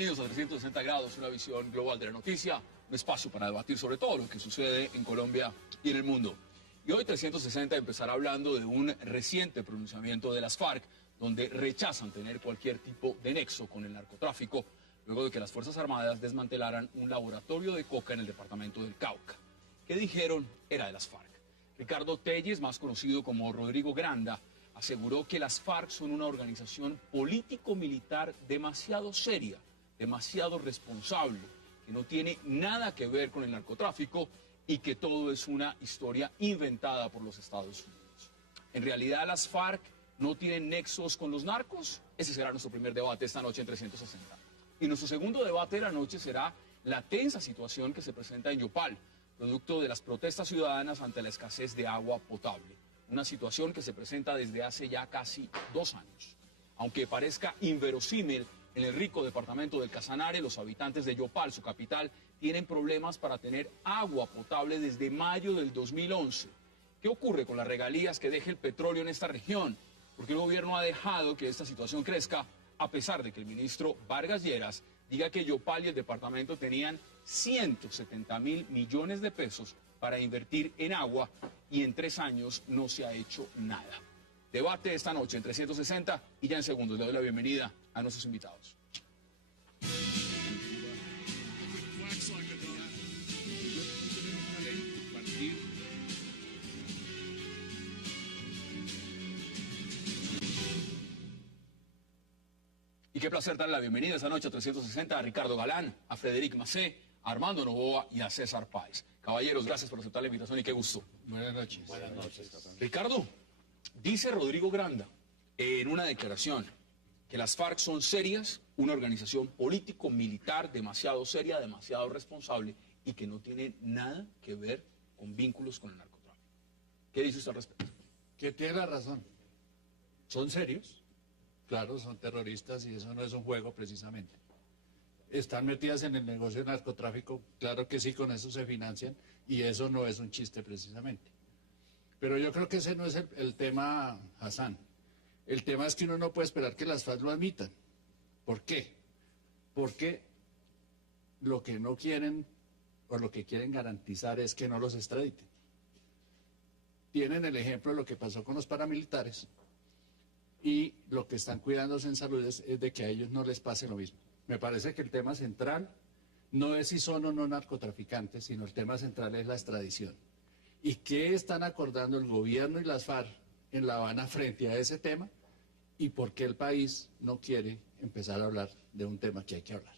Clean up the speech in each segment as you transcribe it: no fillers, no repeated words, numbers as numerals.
Bienvenidos a 360 grados, una visión global de la noticia, un espacio para debatir sobre todo lo que sucede en Colombia y en el mundo. Y hoy 360 empezará hablando de un reciente pronunciamiento de las FARC, donde rechazan tener cualquier tipo de nexo con el narcotráfico, luego de que las Fuerzas Armadas desmantelaran un laboratorio de coca en el departamento del Cauca. ¿Qué dijeron? Era de las FARC. Ricardo Telles, más conocido como Rodrigo Granda, aseguró que las FARC son una organización político-militar demasiado seria, demasiado responsable, que no tiene nada que ver con el narcotráfico y que todo es una historia inventada por los Estados Unidos. En realidad, las FARC no tienen nexos con los narcos. Ese será nuestro primer debate esta noche en 360. Y nuestro segundo debate de la noche será la tensa situación que se presenta en Yopal, producto de las protestas ciudadanas ante la escasez de agua potable. Una situación que se presenta desde hace ya casi 2 años. Aunque parezca inverosímil, en el rico departamento del Casanare, los habitantes de Yopal, su capital, tienen problemas para tener agua potable desde mayo del 2011. ¿Qué ocurre con las regalías que deja el petróleo en esta región? Porque el gobierno ha dejado que esta situación crezca, a pesar de que el ministro Vargas Lleras diga que Yopal y el departamento tenían 170.000 millones de pesos para invertir en agua y en 3 años no se ha hecho nada. Debate esta noche en 360 y ya en segundos le doy la bienvenida a nuestros invitados. Y qué placer darle la bienvenida esta noche a 360 a Ricardo Galán, a Frederic Macé, a Armando Novoa y a César Páez. Caballeros, gracias por aceptar la invitación y qué gusto. Buenas noches. Buenas noches. Ricardo, dice Rodrigo Granda en una declaración que las FARC son serias, una organización político-militar demasiado seria, demasiado responsable y que no tiene nada que ver con vínculos con el narcotráfico. ¿Qué dice usted al respecto? Que tiene la razón. ¿Son serios? Claro, son terroristas y eso no es un juego precisamente. ¿Están metidas en el negocio de narcotráfico? Claro que sí, con eso se financian y eso no es un chiste precisamente. Pero yo creo que ese no es el tema, Hassan. El tema es que uno no puede esperar que las FARC lo admitan. ¿Por qué? Porque lo que no quieren o lo que quieren garantizar es que no los extraditen. Tienen el ejemplo de lo que pasó con los paramilitares y lo que están cuidándose en salud es de que a ellos no les pase lo mismo. Me parece que el tema central no es si son o no narcotraficantes, sino el tema central es la extradición. ¿Y qué están acordando el gobierno y las FARC en La Habana frente a ese tema? ¿Y por qué el país no quiere empezar a hablar de un tema que hay que hablar?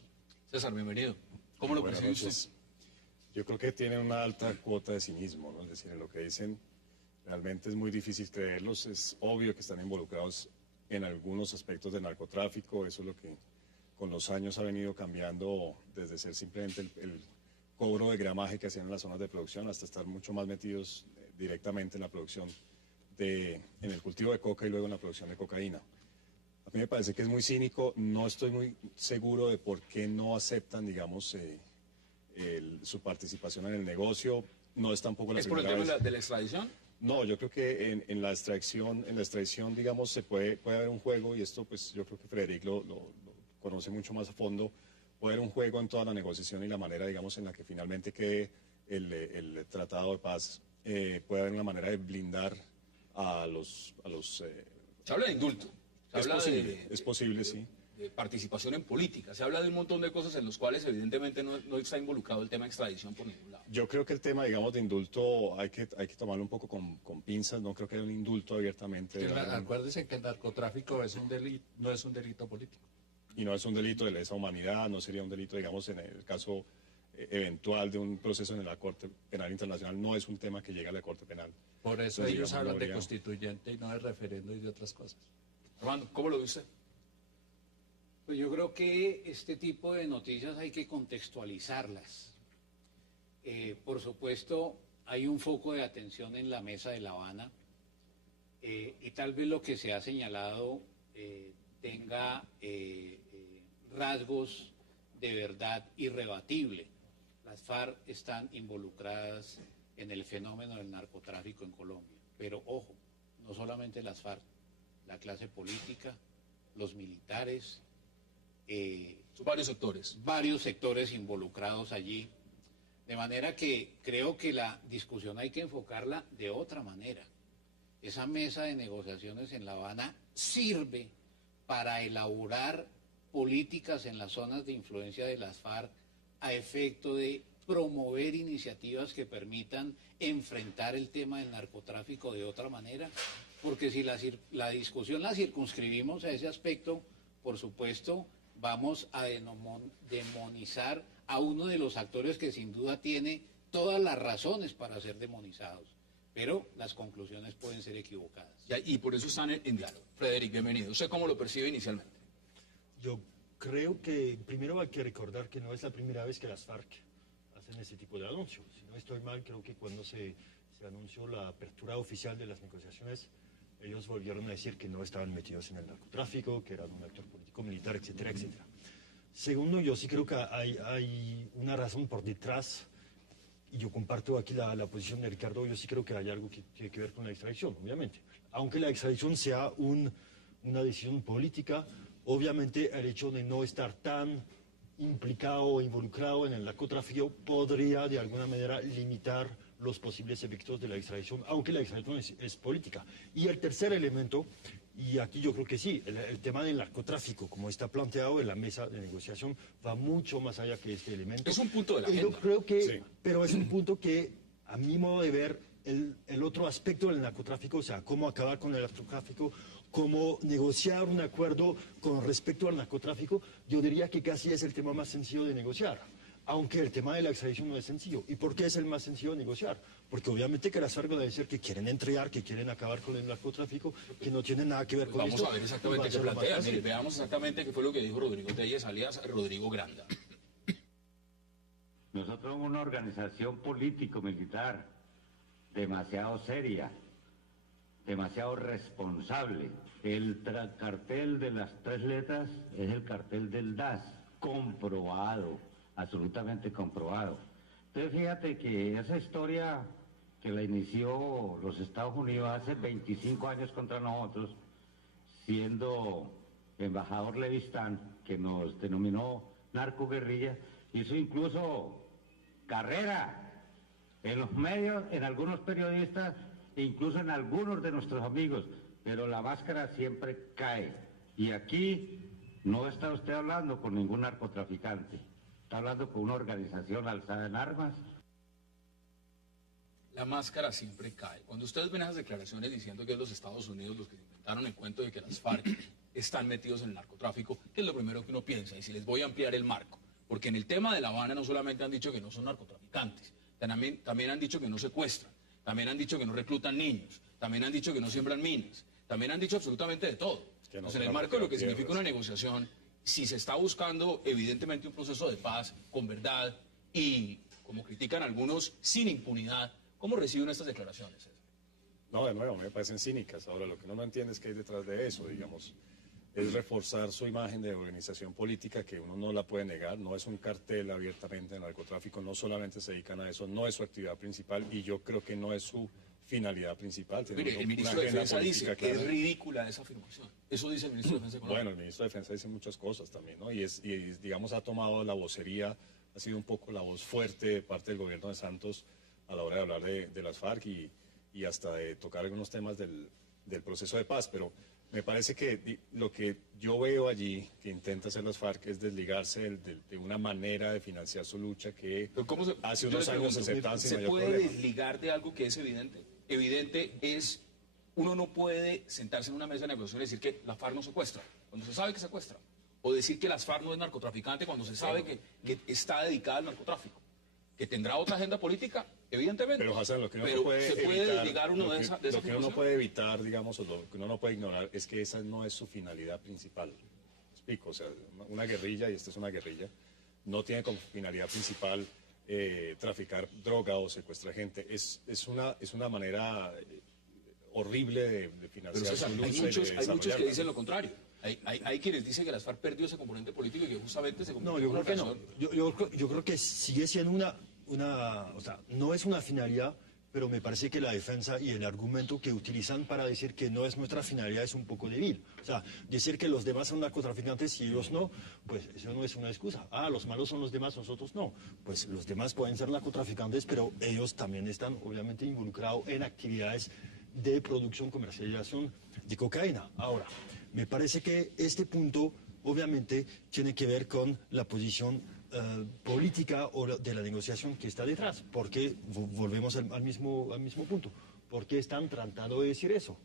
César, bienvenido. ¿Cómo lo percibe usted? Yo creo que tienen una alta cuota de cinismo, ¿no? Es decir, en lo que dicen realmente es muy difícil creerlos. Es obvio que están involucrados en algunos aspectos del narcotráfico. Eso es lo que con los años ha venido cambiando, desde ser simplemente el cobro de gramaje que hacían en las zonas de producción hasta estar mucho más metidos directamente en la producción, en el cultivo de coca y luego en la producción de cocaína. A mí me parece que es muy cínico. No estoy muy seguro de por qué no aceptan, digamos, su participación en el negocio. No es tampoco la ¿Es por el primera tema vez. de la extradición? No, yo creo que en la extracción, digamos, puede haber un juego, y esto pues yo creo que Frederic lo conoce mucho más a fondo. Puede haber un juego en toda la negociación y la manera, digamos, en la que finalmente quede el tratado de paz. Puede haber una manera de blindar a los Se habla de indulto. es posible, sí. De participación en política. Se habla de un montón de cosas en las cuales evidentemente no está involucrado el tema de extradición por ningún lado. Yo creo que el tema, digamos, de indulto hay que tomarlo un poco con pinzas. No creo que haya un indulto abiertamente. Acuérdense que el narcotráfico es un delito, no es un delito político. Y no es un delito de lesa humanidad, no sería un delito, digamos, en el caso eventual de un proceso en la Corte Penal Internacional. No es un tema que llegue a la Corte Penal. Por eso Entonces, ellos digamos, hablan no de habría- constituyente y no de referendo y de otras cosas. Armando, ¿cómo lo ve usted? Pues yo creo que este tipo de noticias hay que contextualizarlas. Por supuesto, hay un foco de atención en la mesa de La Habana y tal vez lo que se ha señalado tenga rasgos de verdad irrebatible. Las FARC están involucradas en el fenómeno del narcotráfico en Colombia. Pero ojo, no solamente las FARC, la clase política, los militares, Son varios sectores. Varios sectores involucrados allí. De manera que creo que la discusión hay que enfocarla de otra manera. Esa mesa de negociaciones en La Habana sirve para elaborar políticas en las zonas de influencia de las FARC a efecto de promover iniciativas que permitan enfrentar el tema del narcotráfico de otra manera, porque si la discusión la circunscribimos a ese aspecto, por supuesto, vamos a demonizar a uno de los actores que sin duda tiene todas las razones para ser demonizados, pero las conclusiones pueden ser equivocadas. Y por eso están en diálogo. Frederic, bienvenido. ¿Usted cómo lo percibe inicialmente? Yo creo que primero hay que recordar que no es la primera vez que las FARC hacen ese tipo de anuncios. Si no estoy mal, creo que cuando se anunció la apertura oficial de las negociaciones, ellos volvieron a decir que no estaban metidos en el narcotráfico, que eran un actor político, militar, etcétera, etcétera. Segundo, yo sí creo que hay una razón por detrás, y yo comparto aquí la posición de Ricardo, yo sí creo que hay algo que tiene que ver con la extradición, obviamente. Aunque la extradición sea una decisión política, obviamente el hecho de no estar tan implicado o involucrado en el narcotráfico podría de alguna manera limitar los posibles efectos de la extradición, aunque la extradición es política. Y el tercer elemento, y aquí yo creo que sí, el tema del narcotráfico, como está planteado en la mesa de negociación, va mucho más allá que este elemento. Es un punto de la agenda. Yo creo que, sí. Pero es un punto que, a mi modo de ver, el otro aspecto del narcotráfico, o sea, cómo acabar con el narcotráfico, cómo negociar un acuerdo con respecto al narcotráfico, yo diría que casi es el tema más sencillo de negociar. Aunque el tema de la extradición no es sencillo. ¿Y por qué es el más sencillo de negociar? Porque obviamente que las FARC van a decir que quieren entregar, que quieren acabar con el narcotráfico, que no tienen nada que ver con esto. Vamos a ver exactamente qué plantea. Mire, veamos exactamente qué fue lo que dijo Rodrigo Telles, alias Rodrigo Granda. Nosotros somos una organización político-militar demasiado seria, demasiado responsable. El cartel de las 3 letras es el cartel del DAS, comprobado. Absolutamente comprobado. Entonces fíjate que esa historia que la inició los Estados Unidos hace 25 años contra nosotros, siendo embajador Levistán, que nos denominó narcoguerrilla, hizo incluso carrera en los medios, en algunos periodistas, e incluso en algunos de nuestros amigos, pero la máscara siempre cae. Y aquí no está usted hablando con ningún narcotraficante. Está hablando con una organización alzada en armas. La máscara siempre cae. Cuando ustedes ven esas declaraciones diciendo que es los Estados Unidos los que se inventaron el cuento de que las FARC están metidos en el narcotráfico, ¿qué es lo primero que uno piensa? Y si les voy a ampliar el marco, porque en el tema de La Habana no solamente han dicho que no son narcotraficantes, también han dicho que no secuestran, también han dicho que no reclutan niños, también han dicho que no siembran minas, también han dicho absolutamente de todo. Que no Pues en el marco de lo que significa una negociación, si se está buscando evidentemente un proceso de paz con verdad y, como critican algunos, sin impunidad, ¿cómo reciben estas declaraciones, César? No, de nuevo, me parecen cínicas. Ahora, lo que uno no entiende es que hay detrás de eso, digamos, es reforzar su imagen de organización política, que uno no la puede negar, no es un cartel abiertamente de narcotráfico, no solamente se dedican a eso, no es su actividad principal y yo creo que no es su finalidad principal. Mire, el ministro de Defensa dice que es ridícula esa afirmación. Eso dice el ministro de Defensa colombiano. Bueno, el ministro de Defensa dice muchas cosas también, ¿no? Y digamos, ha tomado la vocería, ha sido un poco la voz fuerte de parte del gobierno de Santos a la hora de hablar de las FARC y hasta de tocar algunos temas del proceso de paz, pero me parece que lo que yo veo allí que intenta hacer las FARC es desligarse de una manera de financiar su lucha que hace unos años se aceptaban sin mayor problema. ¿Se puede desligar de algo que es evidente? Evidente es, uno no puede sentarse en una mesa de negociación y decir que la FARC no secuestra, cuando se sabe que secuestra, o decir que las FARC no es narcotraficante cuando se sabe que está dedicada al narcotráfico, que tendrá otra agenda política, evidentemente. Pero, Hassan, lo que uno pero no puede se puede evitar, desligar uno de esa lo que uno no afirmación. puede evitar, digamos, o lo que uno no puede ignorar es que esa no es su finalidad principal. ¿Me explico? O sea, una guerrilla, y esta es una guerrilla, no tiene como finalidad principal traficar droga o secuestrar gente. Es una manera horrible de financiar Pero, César, su lucha hay y de muchos que desarrollarla. dicen lo contrario. Hay quienes dicen que las FARC perdió ese componente político y que justamente se No, convirtió yo en una creo que no. relación. Yo creo que sigue siendo o sea, no es una finalidad, pero me parece que la defensa y el argumento que utilizan para decir que no es nuestra finalidad es un poco débil. O sea, decir que los demás son narcotraficantes y ellos no, pues eso no es una excusa. Ah, los malos son los demás, nosotros no. Pues los demás pueden ser narcotraficantes, pero ellos también están obviamente involucrados en actividades de producción, comercialización de cocaína. Ahora, me parece que este punto obviamente tiene que ver con la posición política o de la negociación que está detrás, porque volvemos al mismo punto, porque están tratando de decir eso.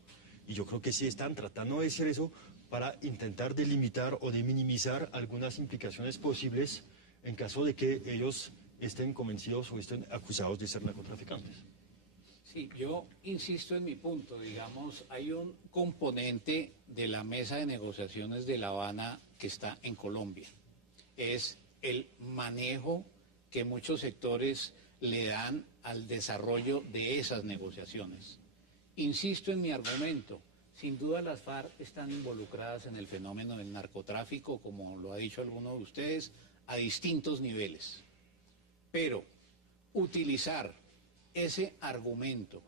Y yo creo que sí están tratando de decir eso para intentar delimitar o de minimizar algunas implicaciones posibles en caso de que ellos estén convencidos o estén acusados de ser narcotraficantes. Sí, yo insisto en mi punto, digamos, hay un componente de la mesa de negociaciones de La Habana que está en Colombia. Es el manejo que muchos sectores le dan al desarrollo de esas negociaciones. Insisto en mi argumento, sin duda las FARC están involucradas en el fenómeno del narcotráfico, como lo ha dicho alguno de ustedes, a distintos niveles. Pero utilizar ese argumento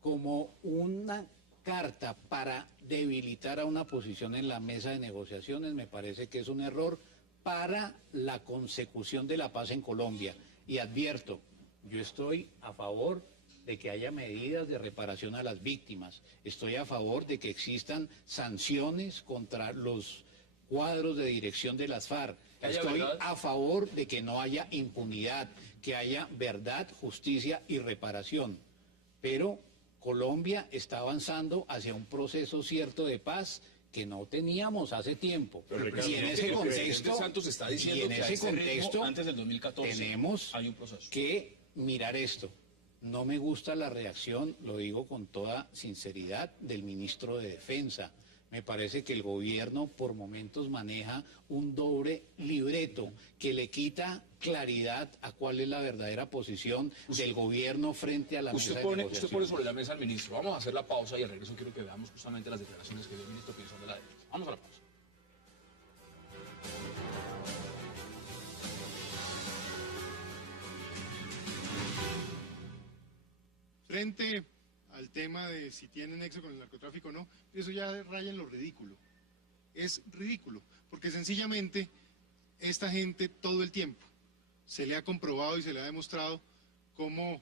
como una carta para debilitar a una posición en la mesa de negociaciones me parece que es un error para la consecución de la paz en Colombia. Y advierto, yo estoy a favor de que haya medidas de reparación a las víctimas, estoy a favor de que existan sanciones contra los cuadros de dirección de las FARC, estoy a favor de que no haya impunidad, que haya verdad, justicia y reparación. Pero Colombia está avanzando hacia un proceso cierto de paz que no teníamos hace tiempo. Y en ese contexto, Santos está diciendo que a ese ritmo, antes del 2014 tenemos hay un proceso. que mirar esto. No me gusta la reacción, lo digo con toda sinceridad, del ministro de Defensa. Me parece que el gobierno por momentos maneja un doble libreto que le quita claridad a cuál es la verdadera posición del gobierno frente a la mesa de negociación. Usted pone sobre la mesa al ministro. Vamos a hacer la pausa y al regreso quiero que veamos justamente las declaraciones que dio el ministro Pinzón de la Defensa. Vamos a la pausa. Frente al tema de si tienen nexo con el narcotráfico o no, eso ya raya en lo ridículo. Es ridículo, porque sencillamente esta gente todo el tiempo se le ha comprobado y se le ha demostrado cómo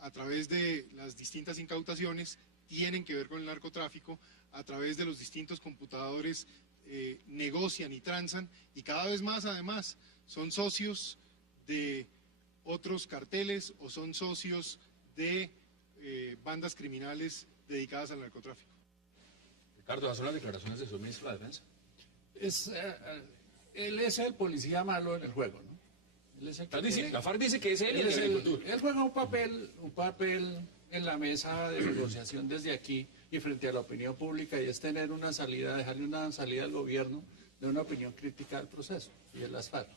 a través de las distintas incautaciones tienen que ver con el narcotráfico, a través de los distintos computadores negocian y transan, y cada vez más además son socios de otros carteles o son socios de bandas criminales dedicadas al narcotráfico. Ricardo, ¿esas son las declaraciones del ministro de la Defensa? Él es el policía malo en el juego, ¿no? Él es el que la FARC dice que es él, él juega un papel en la mesa de negociación desde aquí y frente a la opinión pública, y es tener una salida, dejarle una salida al gobierno de una opinión crítica del proceso, y es las FARC.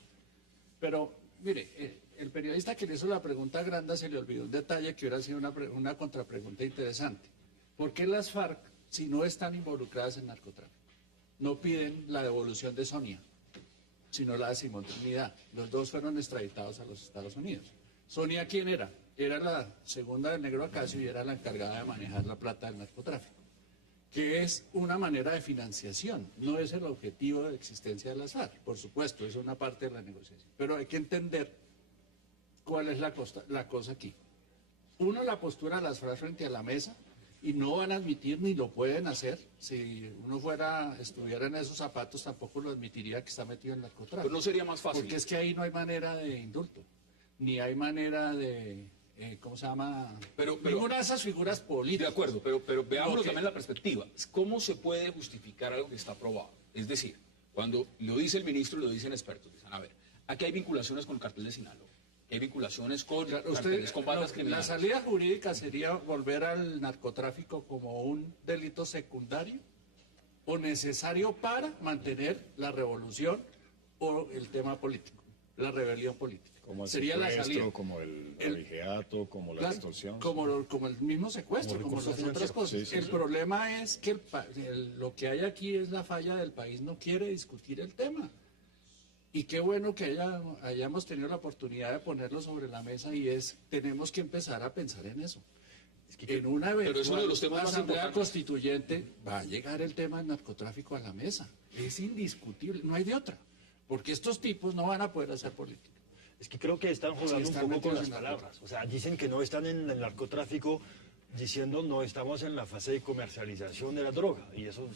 Pero, mire, el periodista que le hizo la pregunta a Granda se le olvidó un detalle que hubiera sido una contrapregunta interesante. ¿Por qué las FARC, si no están involucradas en narcotráfico, no piden la devolución de Sonia, sino la de Simón Trinidad? Los dos fueron extraditados a los Estados Unidos. ¿Sonia quién era? Era la segunda del Negro Acacio y era la encargada de manejar la plata del narcotráfico, que es una manera de financiación, no es el objetivo de existencia de las FARC, por supuesto, es una parte de la negociación. Pero hay que entender cuál es la cosa aquí. Uno, la postura de las FARC frente a la mesa, y no van a admitir ni lo pueden hacer. Si uno estuviera en esos zapatos, tampoco lo admitiría que está metido en narcotráfico. Pero no sería más fácil. Porque es que ahí no hay manera de indulto, ni hay manera de, ¿cómo se llama? Ninguna de esas figuras políticas. De acuerdo, pero veámoslo también la perspectiva. ¿Cómo se puede justificar algo que está probado? Es decir, cuando lo dice el ministro, lo dicen expertos. Dicen, a ver, aquí hay vinculaciones con el cartel de Sinaloa. Hay vinculaciones con carteles, con bandas criminales. La salida jurídica sería volver al narcotráfico como un delito secundario o necesario para mantener la revolución o el tema político, la rebelión política. Como el sería la salida, como el abigeato, como la extorsión. Como el mismo secuestro, como las otras cosas. El problema es que lo que hay aquí es la falla del país, no quiere discutir el tema. Y qué bueno que hayamos tenido la oportunidad de ponerlo sobre la mesa, y tenemos que empezar a pensar en eso. En una pero es uno de los temas más asamblea importantes. constituyente va a llegar el tema del narcotráfico a la mesa. Es indiscutible, no hay de otra. Porque estos tipos no van a poder hacer política. Es que creo que están jugando están un poco con metidos las en palabras. O sea, dicen que no están en el narcotráfico diciendo no estamos en la fase de comercialización de la droga. Y eso,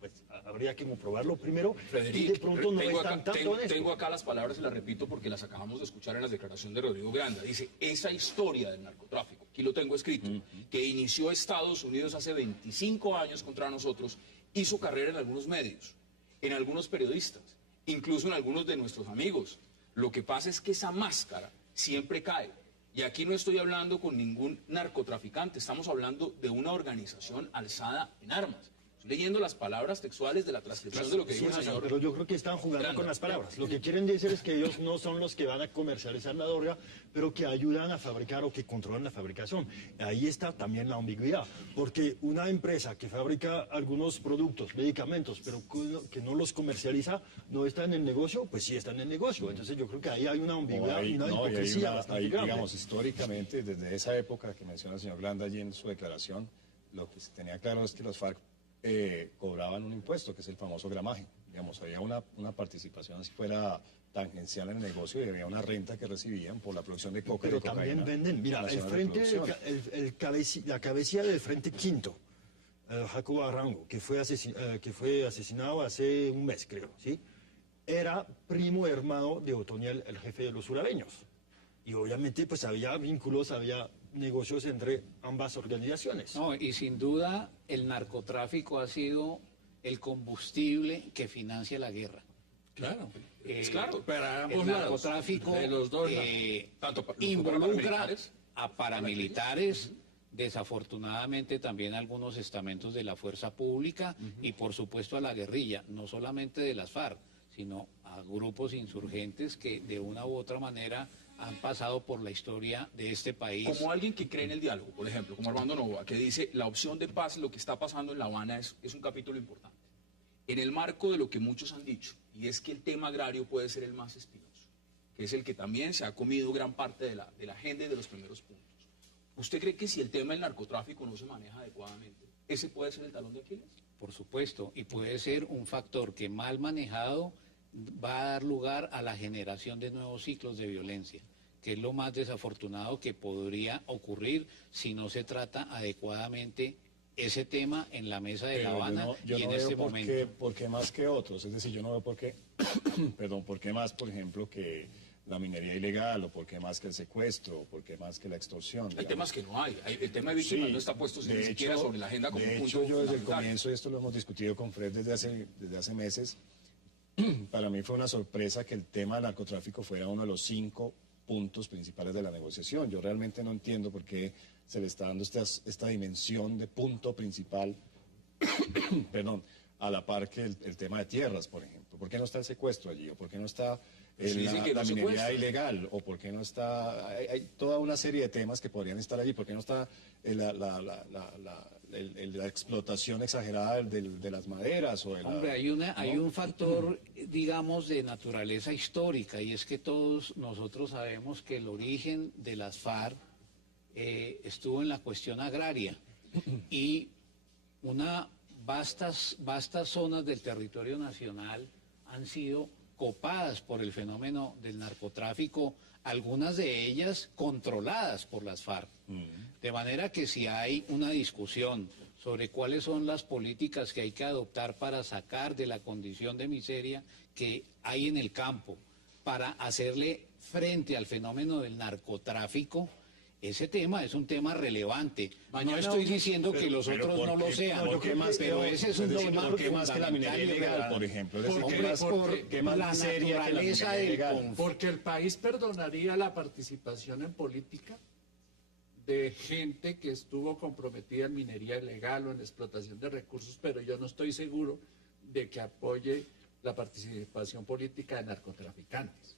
pues, habría que comprobarlo primero. Y Frederic, de pronto no están tanto en eso. tengo acá las palabras y las repito porque las acabamos de escuchar en las declaraciones de Rodrigo Granda. Dice, esa historia del narcotráfico, aquí lo tengo escrito, que inició Estados Unidos hace 25 años contra nosotros, hizo carrera en algunos medios, en algunos periodistas, incluso en algunos de nuestros amigos. Lo que pasa es que esa máscara siempre cae. Y aquí no estoy hablando con ningún narcotraficante, estamos hablando de una organización alzada en armas. Estoy leyendo las palabras textuales de la transcripción de lo que Sí, dijo el Hassan, señor. pero yo creo que están jugando Granda. con las palabras. Lo que quieren decir es que ellos no son los que van a comercializar la droga, pero que ayudan a fabricar o que controlan la fabricación. Ahí está también la ambigüedad, porque una empresa que fabrica algunos productos, medicamentos, pero que no los comercializa, no está en el negocio, pues sí está en el negocio. Entonces yo creo que ahí hay una ambigüedad y una hipocresía bastante grande. digamos, históricamente, desde esa época que menciona el señor Granda allí en su declaración, lo que se tenía claro es que los FARC cobraban un impuesto, que es el famoso gramaje. Digamos, había una participación, así fuera tangencial en el negocio, y había una renta que recibían por la producción de coca y Pero de cocaína. también venden, mira, en las el zonas de frente, producción. la cabecilla del Frente Quinto, Jacobo Arango, que fue asesinado hace un mes, creo, ¿sí? Era primo hermano de Otoniel, el jefe de los urabeños. Y obviamente pues había vínculos, había negocios entre ambas organizaciones. No, y sin duda el narcotráfico ha sido el combustible que financia la guerra. Claro. Es claro. Para ambos El lados, narcotráfico de los dos lados. Tanto para involucra paramilitares, a paramilitares, desafortunadamente también algunos estamentos de la fuerza pública y por supuesto a la guerrilla, no solamente de las FARC, sino a grupos insurgentes que de una u otra manera han pasado por la historia de este país. como alguien que cree en el diálogo, por ejemplo, como Armando Novoa, que dice la opción de paz, lo que está pasando en La Habana es un capítulo importante. En el marco de lo que muchos han dicho, y es que el tema agrario puede ser el más espinoso, que es el que también se ha comido gran parte de la agenda y de los primeros puntos. ¿Usted cree que si el tema del narcotráfico no se maneja adecuadamente, ese puede ser el talón de Aquiles? Por supuesto, y puede ser un factor que mal manejado va a dar lugar a la generación de nuevos ciclos de violencia, que es lo más desafortunado que podría ocurrir si no se trata adecuadamente ese tema en la mesa de La Pero Habana yo y no en veo este por momento. por qué más que otros. Es decir, yo no veo por qué, perdón, por qué más, por ejemplo, que la minería ilegal, o por qué más que el secuestro, o por qué más que la extorsión. Hay digamos. temas que no hay. El tema de víctimas Sí, no está puesto ni de siquiera hecho- sobre la agenda como de un punto hecho, yo desde el fundamental. comienzo, y esto lo hemos discutido con Fred desde hace meses, para mí fue una sorpresa que el tema del narcotráfico fuera uno de los 5 puntos principales de la negociación. Yo realmente no entiendo por qué se le está dando esta dimensión de punto principal, perdón, a la par que el tema de tierras, por ejemplo. ¿Por qué no está el secuestro allí? ¿O por qué no está Pues dicen que la no minería secuestran. ilegal? ¿O por qué no está...? Hay toda una serie de temas que podrían estar allí. ¿Por qué no está la explotación exagerada de las maderas? O de la- Hombre, hay un factor, digamos, de naturaleza histórica, y es que todos nosotros sabemos que el origen de las FARC estuvo en la cuestión agraria y vastas zonas del territorio nacional han sido copadas por el fenómeno del narcotráfico, algunas de ellas controladas por las FARC. De manera que si hay una discusión sobre cuáles son las políticas que hay que adoptar para sacar de la condición de miseria que hay en el campo, para hacerle frente al fenómeno del narcotráfico, ese tema es un tema relevante. No estoy diciendo que los Pero otros ¿por no lo qué? sean, ¿Por qué más pero ese es un tema ¿Por qué más que la minería fundamental y ilegal, relevante. por ejemplo? Es decir, Hombre, ¿qué más- por qué más la miseria que la naturaleza minería del ilegal? conflicto. Porque el país perdonaría la participación en política de gente que estuvo comprometida en minería ilegal o en explotación de recursos, pero yo no estoy seguro de que apoye la participación política de narcotraficantes.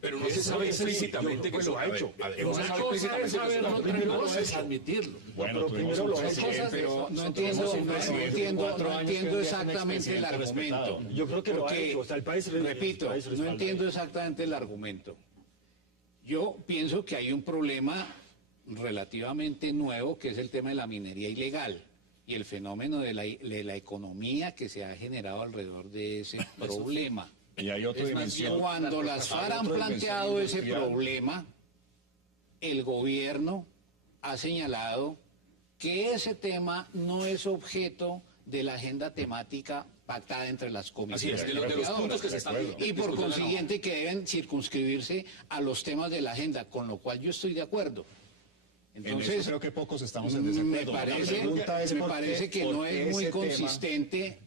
Pero no se sabe explícitamente que pues, eso lo ha hecho. No se Una sabe cosa es explícitamente que eso saberlo, es otra primero cosa lo es hecho. admitirlo. Bueno, pero tuvimos primero un lo presidente- Pero no Tenemos entiendo, un presidente de 4 años que entiendo es un exactamente el expresidente argumento. respetado. Yo creo que lo ha Porque, hecho. O sea, el país, repito, el país no respalda entiendo eso. exactamente el argumento. Yo pienso que hay un problema relativamente nuevo, que es el tema de la minería ilegal y el fenómeno de la economía que se ha generado alrededor de ese problema. Y hay otra dimensión. Cuando las FARC han planteado ese problema, el gobierno ha señalado que ese tema no es objeto de la agenda temática pactada entre las comisiones. Así es, de los puntos que se están y por consiguiente que deben circunscribirse a los temas de la agenda, con lo cual yo estoy de acuerdo. Entonces, en eso creo que pocos estamos en desacuerdo. Me parece que no es muy consistente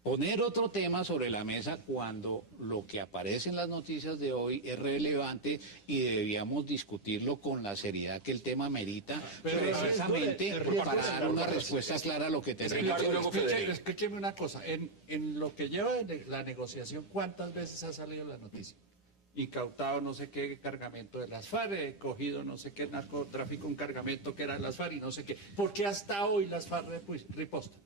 poner otro tema sobre la mesa cuando lo que aparece en las noticias de hoy es relevante y debíamos discutirlo con la seriedad que el tema merita, precisamente para dar una respuesta clara a lo que tenemos. Escúcheme una cosa, en lo que lleva de la negociación, ¿cuántas veces ha salido la noticia? Incautado no sé qué cargamento de las FARC, cogido no sé qué narcotráfico, un cargamento que era de las FARC y no sé qué. ¿Por qué hasta hoy las FARC ripostan?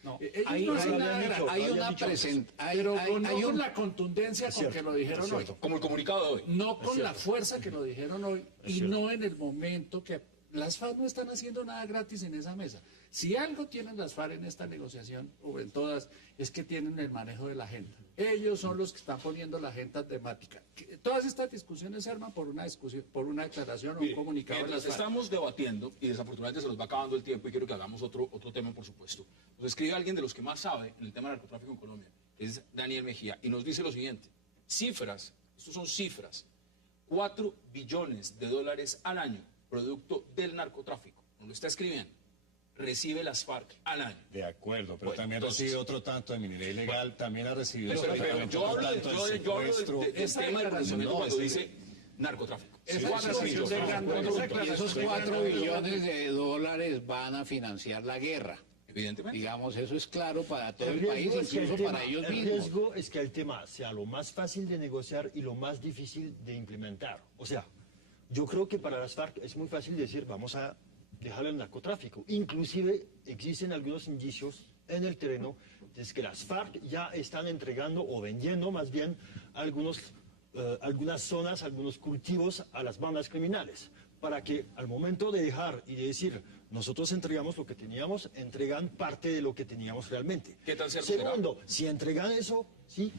No, hay una presentación, con la contundencia con que lo dijeron hoy. Como el comunicado de hoy. No con la fuerza que lo dijeron hoy y no en el momento que las FARC no están haciendo nada gratis en esa mesa. Si algo tienen las FARC en esta negociación, o en todas, es que tienen el manejo de la agenda. Ellos son los que están poniendo la agenda temática. Todas estas discusiones se arman por una discusión, por una declaración o un comunicado de las FARC. Estamos debatiendo, y desafortunadamente se nos va acabando el tiempo, y quiero que hagamos otro tema, por supuesto. Nos escribe alguien de los que más sabe en el tema del narcotráfico en Colombia, es Daniel Mejía, y nos dice lo siguiente: cifras, estos son cifras, $4 billones al año, producto del narcotráfico. Nos lo está escribiendo. Recibe las FARC al año. De acuerdo, pero Bueno, también entonces, recibe otro tanto de minería ilegal, también ha recibido pero yo hablo del tema del procesamiento cuando dice narcotráfico. y esos $4 billones van a financiar la guerra. Evidentemente. Digamos, eso es claro para todo el país, incluso para ellos mismos. El riesgo es que el tema sea lo más fácil de negociar y lo más difícil de implementar. O sea, yo creo que para las FARC es muy fácil decir, vamos a dejar el narcotráfico. Inclusive existen algunos indicios en el terreno de que las FARC ya están entregando o vendiendo más bien algunas zonas, algunos cultivos a las bandas criminales, para que al momento de dejar y de decir nosotros entregamos lo que teníamos, entregan parte de lo que teníamos realmente. ¿Qué tan cierto Segundo, si entregan eso, sí,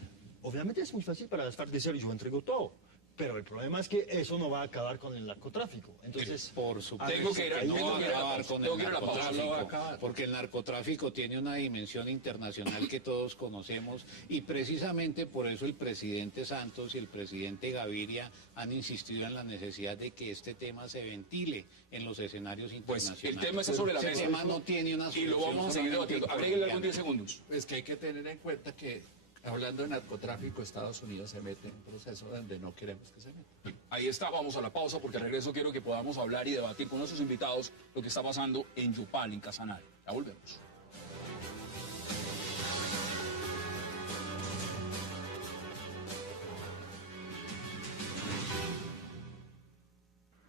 obviamente es muy fácil para las FARC decir yo entrego todo. Pero el problema es que eso no va a acabar con el narcotráfico. Entonces, por supuesto, tengo que ir a acabar con el narcotráfico, acabar. porque el narcotráfico tiene una dimensión internacional que todos conocemos y precisamente por eso el presidente Santos y el presidente Gaviria han insistido en la necesidad de que este tema se ventile en los escenarios internacionales. Pues el tema está sobre la mesa. Ese tema no tiene una solución. Y lo vamos a seguir debatiendo. Agréguele algo en 10 segundos. Es que hay que tener en cuenta que, hablando de narcotráfico, Estados Unidos se mete en un proceso donde no queremos que se meta. Ahí está, vamos a la pausa porque al regreso quiero que podamos hablar y debatir con nuestros invitados lo que está pasando en Yopal, en Casanare. Ya volvemos.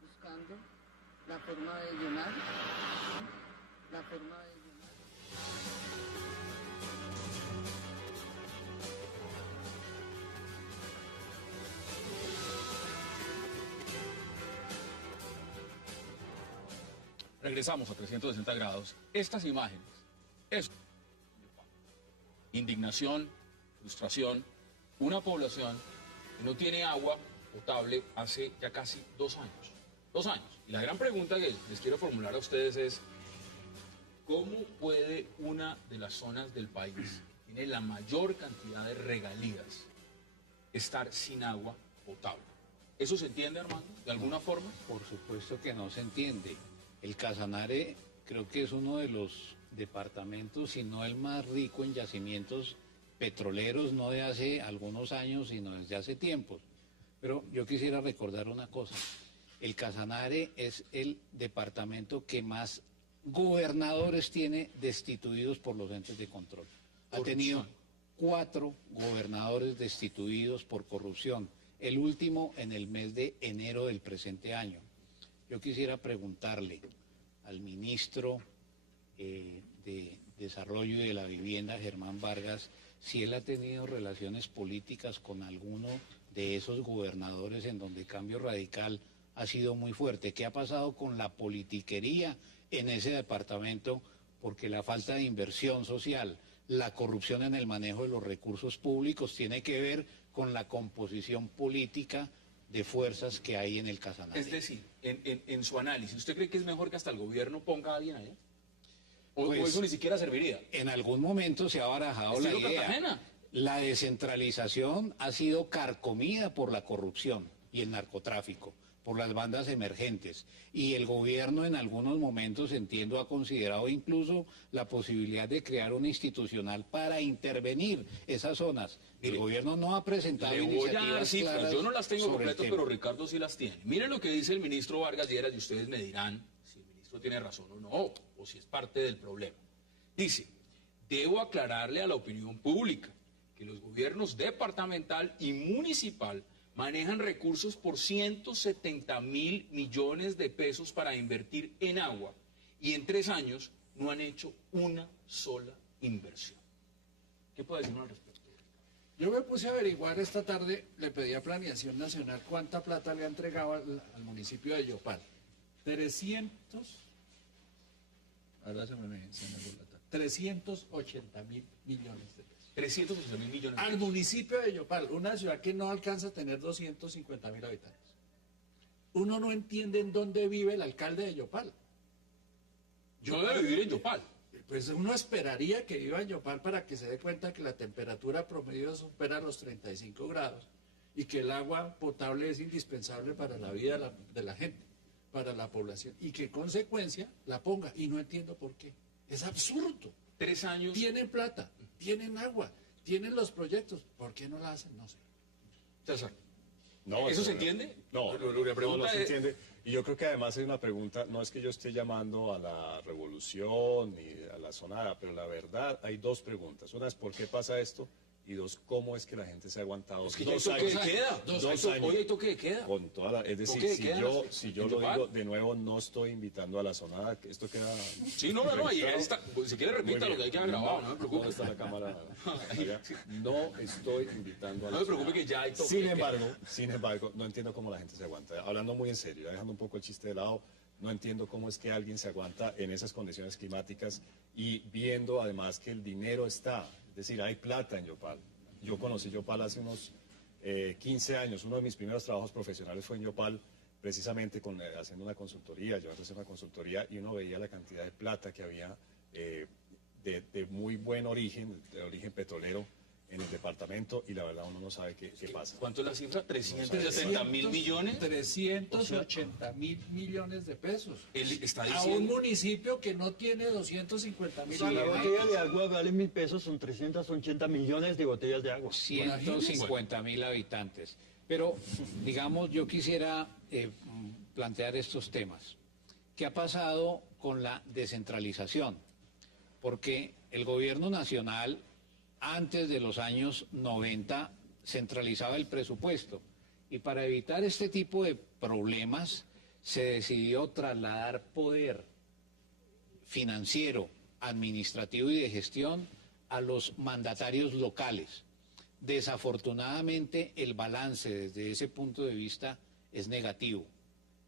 Buscando la forma de llenar, la forma de llenar. Regresamos a 360 grados. Estas imágenes, eso, indignación, frustración, una población que no tiene agua potable hace ya casi 2 años. 2 años. Y la gran pregunta que les quiero formular a ustedes es, ¿cómo puede una de las zonas del país que tiene la mayor cantidad de regalías estar sin agua potable? ¿Eso se entiende, Armando, de alguna forma? Por supuesto que no se entiende. El Casanare creo que es uno de los departamentos, si no el más rico en yacimientos petroleros, no de hace algunos años, sino desde hace tiempos. Pero yo quisiera recordar una cosa. El Casanare es el departamento que más gobernadores tiene destituidos por los entes de control. Ha tenido 4 gobernadores destituidos por corrupción, el último en el mes de enero del presente año. Yo quisiera preguntarle al ministro de Desarrollo y de la Vivienda, Germán Vargas, si él ha tenido relaciones políticas con alguno de esos gobernadores en donde Cambio Radical ha sido muy fuerte. ¿Qué ha pasado con la politiquería en ese departamento? Porque la falta de inversión social, la corrupción en el manejo de los recursos públicos tiene que ver con la composición política de fuerzas que hay en el Casanare. Es decir, en su análisis, ¿usted cree que es mejor que hasta el gobierno ponga a alguien allá? ¿O Pues, eso ni siquiera serviría? En algún momento se ha barajado la Estilo idea. Cartagena. La descentralización ha sido carcomida por la corrupción y el narcotráfico, por las bandas emergentes. Y el gobierno en algunos momentos, entiendo, ha considerado incluso la posibilidad de crear una institucional para intervenir esas zonas. El Mire, gobierno no ha presentado Le voy a iniciativas dar cifras, claras yo no las tengo sobre el completas, tema. pero Ricardo sí las tiene. Miren lo que dice el ministro Vargas Lleras y ustedes me dirán si el ministro tiene razón o no, o si es parte del problema. Dice, debo aclararle a la opinión pública que los gobiernos departamental y municipal manejan recursos por 170.000 millones de pesos para invertir en agua y en 3 años no han hecho una sola inversión. ¿Qué puede decirnos al respecto? Yo me puse a averiguar esta tarde, le pedí a Planeación Nacional cuánta plata le ha entregado al municipio de Yopal. 380.000 millones de pesos. 380.000 millones de Al pesos. municipio de Yopal, una ciudad que no alcanza a tener 250.000 habitantes. Uno no entiende en dónde vive el alcalde de Yopal. Yo debo vivir en Yopal. Pues uno esperaría que viva en Yopal para que se dé cuenta que la temperatura promedio supera los 35 grados y que el agua potable es indispensable para la vida de la gente, para la población, y que en consecuencia la ponga. Y no entiendo por qué. Es absurdo. 3 años. Tienen plata, tienen agua, tienen los proyectos. ¿Por qué no la hacen? No sé. César, No, ¿eso se entiende? No, La pregunta no se es- entiende. Y yo creo que además hay una pregunta, no es que yo esté llamando a la revolución ni a la sonada, pero la verdad hay 2 preguntas. Una es ¿por qué pasa esto? Y 2, ¿cómo es que la gente se ha aguantado Es que ya hay 2 toque años? de queda. 2 Hoy hay toque de queda. Con toda la, es decir, Toque de si queda yo, en si yo en lo Yopal. digo de nuevo, no estoy invitando a la sonada, que esto queda... Sí, no, ahí registrado. está. Si quiere Muy repita lo bien. que hay que haber grabado, no me preocupe. ¿Dónde está la cámara? Allá. No estoy invitando a la No me preocupe sonada. que ya hay toque Sin de queda. embargo, no entiendo cómo la gente se aguanta. Hablando muy en serio, ya dejando un poco el chiste de lado, no entiendo cómo es que alguien se aguanta en esas condiciones climáticas y viendo además que el dinero está, es decir, hay plata en Yopal. Yo conocí Yopal hace unos 15 años. Uno de mis primeros trabajos profesionales fue en Yopal, precisamente haciendo una consultoría, yo antes hacía una consultoría y uno veía la cantidad de plata que había de muy buen origen, de origen petrolero en el departamento y la verdad uno no sabe qué pasa. ¿Cuánto es la cifra? 360.000 millones. 380.000 millones de pesos. Él está A un diciendo. municipio que no tiene 250.000 Si la habitantes. botella de agua vale 1.000 pesos, son 380 millones de botellas de agua. 150.000 habitantes. Pero, digamos, yo quisiera plantear estos temas. ¿Qué ha pasado con la descentralización? Porque el gobierno nacional, antes de los años 90, centralizaba el presupuesto. Y para evitar este tipo de problemas, se decidió trasladar poder financiero, administrativo y de gestión a los mandatarios locales. Desafortunadamente, el balance desde ese punto de vista es negativo.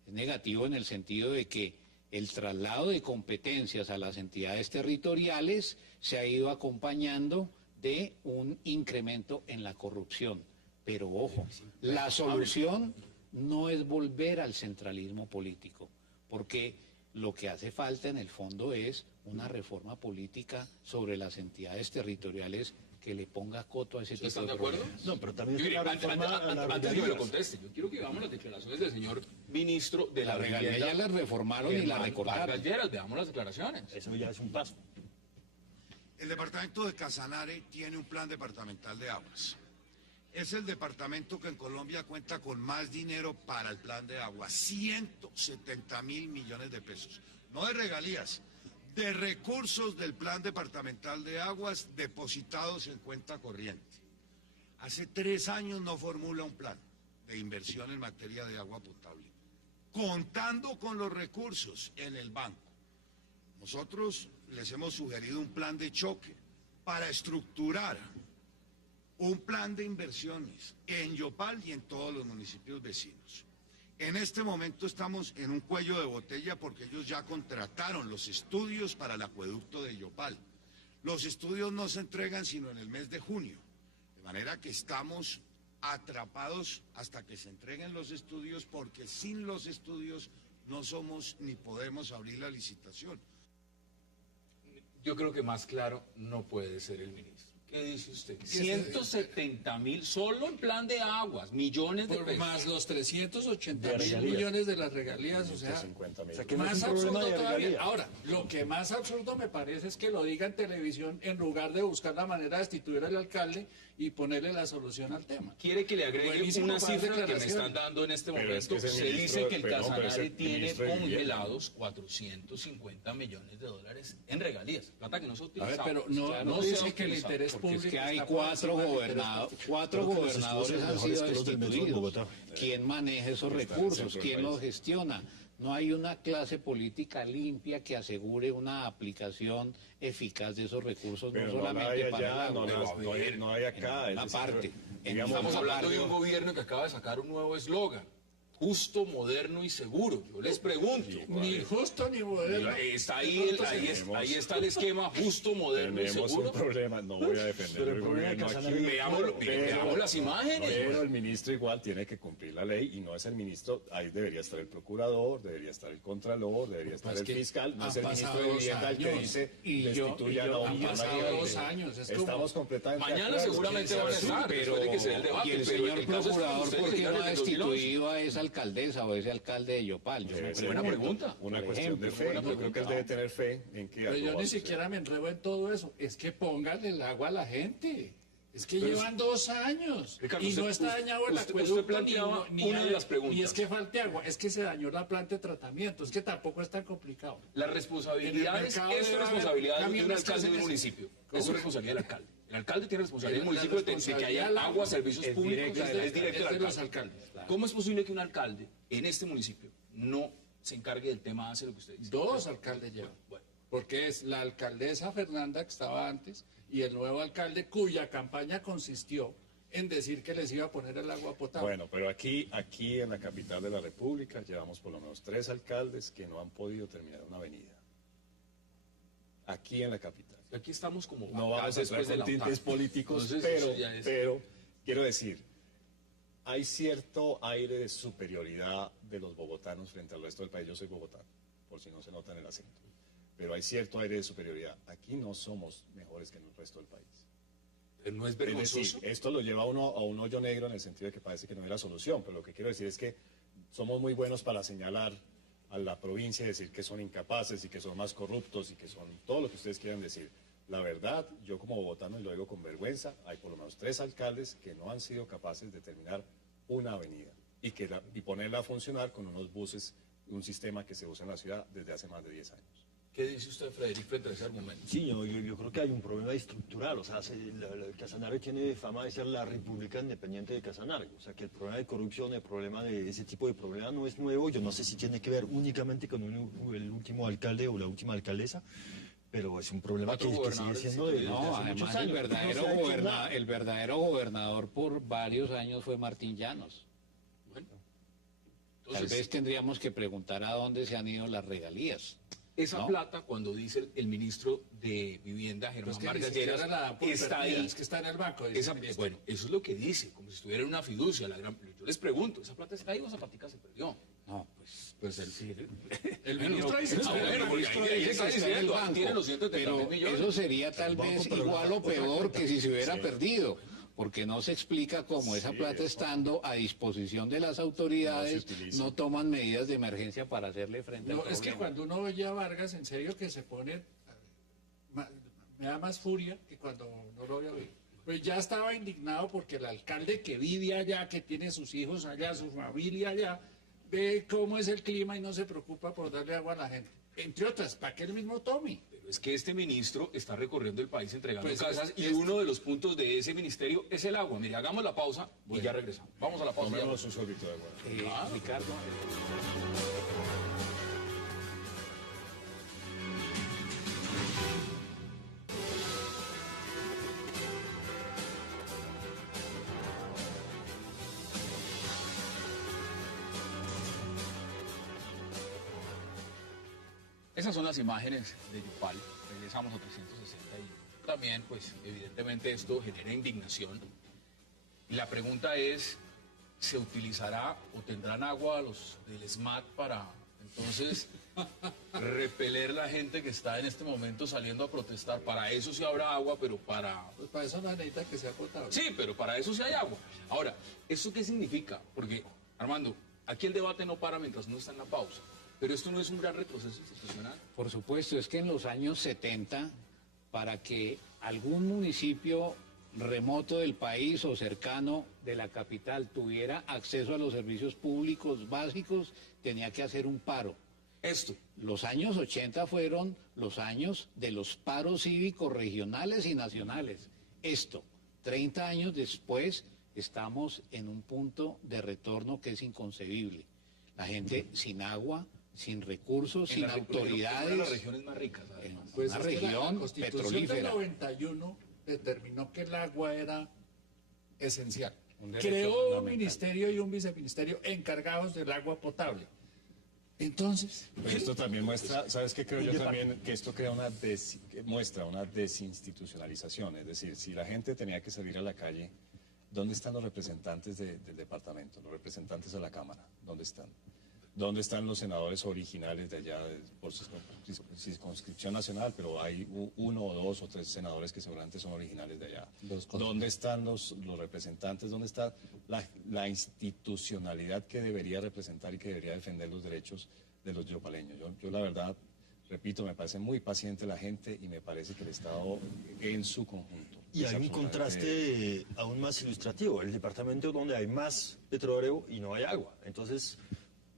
Es negativo en el sentido de que el traslado de competencias a las entidades territoriales se ha ido acompañando de un incremento en la corrupción. Pero ojo, la solución no es volver al centralismo político, porque lo que hace falta en el fondo es una reforma política sobre las entidades territoriales que le ponga coto a ese tipo ¿Están de de acuerdo? problemas. No, pero también Mire, es una reforma a las antes de que me lo regalías. conteste, yo quiero que veamos las declaraciones del señor ministro de la La regalía ya Vivienda, la reformaron y la Germán recortaron. Vargas Lleras. Veamos las declaraciones. Eso ya es un paso. El departamento de Casanare tiene un plan departamental de aguas. Es el departamento que en Colombia cuenta con más dinero para el plan de agua, 170.000 millones de pesos. No de regalías, de recursos del plan departamental de aguas depositados en cuenta corriente. Hace 3 años no formula un plan de inversión en materia de agua potable, contando con los recursos en el banco. Nosotros les hemos sugerido un plan de choque para estructurar un plan de inversiones en Yopal y en todos los municipios vecinos. En este momento estamos en un cuello de botella porque ellos ya contrataron los estudios para el acueducto de Yopal. Los estudios no se entregan sino en el mes de junio, de manera que estamos atrapados hasta que se entreguen los estudios, porque sin los estudios no somos ni podemos abrir la licitación. Yo creo que más claro no puede ser el ministro. ¿Qué dice usted? 170.000 solo en plan de aguas, millones de pesos. Más los 380 De mil regalías. millones de las regalías, o sea, 50.000. O sea, que no es más un problema absurdo de todavía. regalías. Ahora, lo que más absurdo me parece es que lo diga en televisión en lugar de buscar la manera de destituir al alcalde y ponerle la solución al tema. Quiere que le agregue Buenísimo una para cifra que me declaración. están dando en este Pero es momento. que ese Se ministro- dice que el perdón, pero Casanare ese tiene ministro de Vivienda. congelados 450 millones de dólares en regalías. Plata que no se A utiliza. ver, pero no se dice ha que el utilizado. interés Porque público es que hay está por cuatro encima del interés particular. cuatro Creo que los gobernadores estudios han mejores sido que los del metro de destituidos. Bogotá. ¿Quién maneja esos Está en el recursos? centro del ¿Quién los país. gestiona? No hay una clase política limpia que asegure una aplicación eficaz de esos recursos, Pero no no la solamente hay para el allá, agua. no hay acá. En una es decir, parte. digamos, Estamos Una hablando de parte- un gobierno que acaba de sacar un nuevo eslogan. Justo, moderno y seguro. Yo les pregunto. Ni justo ni moderno. Está ahí está el esquema justo, moderno y Tenemos seguro. un problema, no voy a defender Pero el el problema gobierno de aquí. Casanare- Veamos las imágenes. Pero el ministro igual tiene que cumplir la ley y no es el ministro, ahí debería estar el procurador, debería estar el contralor, debería estar es el que fiscal, no han es el ministro pasado de 2 Vivienda el que años. dice Y yo- destituyan y yo- a un han pasado alcalde. 2 años, es como- Estamos completamente de Mañana acuerdo. seguramente van a estar, después de que se dé el debate. Y el pero señor el caso es que procurador, ustedes ¿por qué no señalan ha en 2011. destituido a esa alcaldesa o ese alcalde de Yopal? Yo me Debe ser Buena pregunta. Una Por cuestión de ejemplo, fe. buena Yo creo que él pregunta. debe tener fe en que Pero algo yo va a ni suceder. siquiera me enredo en todo eso. Es que pónganle el agua a la gente. Es que Pero llevan 2 años Ricardo, y usted- no está dañado el usted acueducto planteaba ni una de las preguntas. Y es que falte agua, es que se dañó la planta de tratamiento, es que tampoco es tan complicado. La responsabilidad En el es mercado debe haber responsabilidad de un camiones que alcalde de hacen un eso. municipio. ¿Cómo? Eso es responsabilidad del alcalde. El alcalde tiene responsabilidad del La municipio de que responsabilidad haya del agua, servicios es públicos, directa es directa es del de los alcalde. alcaldes. ¿Cómo es posible que un alcalde en este municipio no se encargue del tema, hace lo que usted dice? 2 alcaldes llevan. Bueno, Porque es la alcaldesa Fernanda que estaba antes y el nuevo alcalde cuya campaña consistió en decir que les iba a poner el agua potable. Bueno, pero aquí en la capital de la República llevamos por lo menos 3 alcaldes que no han podido terminar una avenida. Aquí en la capital. aquí estamos como No vamos a después entrar de la con tintes OTAN. políticos, Entonces, eso ya es- pero quiero decir, hay cierto aire de superioridad de los bogotanos frente al resto del país. Yo soy bogotano, por si no se nota en el acento. Pero hay cierto aire de superioridad. Aquí no somos mejores que en el resto del país. no es Es vergonzoso. decir, esto lo lleva a uno a un hoyo negro en el sentido de que parece que no hay la solución, pero lo que quiero decir es que somos muy buenos para señalar a la provincia y decir que son incapaces y que son más corruptos y que son todo lo que ustedes quieran decir. La verdad, yo como bogotano, y lo digo con vergüenza, hay por lo menos 3 alcaldes que no han sido capaces de terminar una avenida y ponerla a funcionar con unos buses, un sistema que se usa en la ciudad desde hace más de 10 años. ¿Qué dice usted, Frederic, frente a ese argumento? Sí, yo creo que hay un problema estructural. O sea, Casanare tiene fama de ser la república independiente de Casanare. O sea, que el problema de corrupción, el problema de ese tipo de problema no es nuevo. Yo no sé si tiene que ver únicamente con el último alcalde o la última alcaldesa, pero es un problema que sigue gobernadores siendo de No, hace muchos además años. No se ha hecho nada. el verdadero gobernador por varios años fue Martín Llanos. Bueno, Tal vez tendríamos que preguntar a dónde se han ido las regalías. esa ¿no? plata, cuando dice el ministro de Vivienda, Germán Pues que ni Vargas siquiera Lleras, la dan por está perdida, ahí. es que está en el banco. dice Esa- el ministro. bueno, eso es lo que dice, como si estuviera en una fiducia. Yo les pregunto, ¿esa plata está ahí o esa platica se perdió? No, pues El ministro dice Ah, bueno, porque ahí está diciendo, tiene los 170.000 pero millones. eso sería tal vez igual o peor que si se hubiera perdido, porque no se explica cómo esa plata estando a disposición de las autoridades No se utiliza. no toman medidas de emergencia para hacerle frente No, al es que problema. cuando uno oye a Vargas, en serio que se pone, me da más furia que cuando no lo había oído. Pues ya estaba indignado porque el alcalde que vive allá, que tiene sus hijos allá, su familia allá, ve cómo es el clima y no se preocupa por darle agua a la gente. Entre otras, para que él mismo tome. Pero es que este ministro está recorriendo el país entregando Pues, casas y uno de los puntos de ese ministerio es el agua. Mire, hagamos la pausa y ya regresamos. Vamos a la pausa. y ya Tomémonos un sorbito de agua. Ricardo. Esas son las imágenes de Yopal. Regresamos a 360 y también, pues, evidentemente esto genera indignación. Y la pregunta es, ¿se utilizará o tendrán agua los del SMAT para entonces repeler la gente que está en este momento saliendo a protestar? Para eso sí habrá agua, pero para... Pues para eso no necesita que sea potable. Sí, pero para eso sí hay agua. Ahora, ¿eso qué significa? Porque, Armando, aquí el debate no para mientras uno está en la pausa. Pero esto no es un gran retroceso institucional. Por supuesto, es que en los años 70, para que algún municipio remoto del país o cercano de la capital tuviera acceso a los servicios públicos básicos, tenía que hacer un paro. Esto. Los años 80 fueron los años de los paros cívicos regionales y nacionales. Esto, 30 años después, estamos en un punto de retorno que es inconcebible. La gente sin agua, sin recursos, sin autoridades. Una de las regiones más ricas, además. Pues Una es que región la Constitución petrolífera. del 91 determinó que el agua era esencial. Un derecho Creó un fundamental. ministerio y un viceministerio encargados del agua potable. Entonces, Pero esto también muestra, ¿sabes qué creo yo también? Que esto crea que muestra una desinstitucionalización. Es decir, si la gente tenía que salir a la calle, ¿dónde están los representantes del departamento? Los representantes de la Cámara, ¿dónde están? ¿Dónde están los senadores originales de allá por circunscripción nacional? Pero hay uno o dos o tres senadores que seguramente son originales de allá. ¿Dónde están los representantes? ¿Dónde está la institucionalidad que debería representar y que debería defender los derechos de los yopaleños? Yo la verdad, repito, me parece muy paciente la gente y me parece que el Estado en su conjunto. Y es hay un absolutamente- contraste aún más ilustrativo, el departamento donde hay más petróleo y no hay agua. Entonces,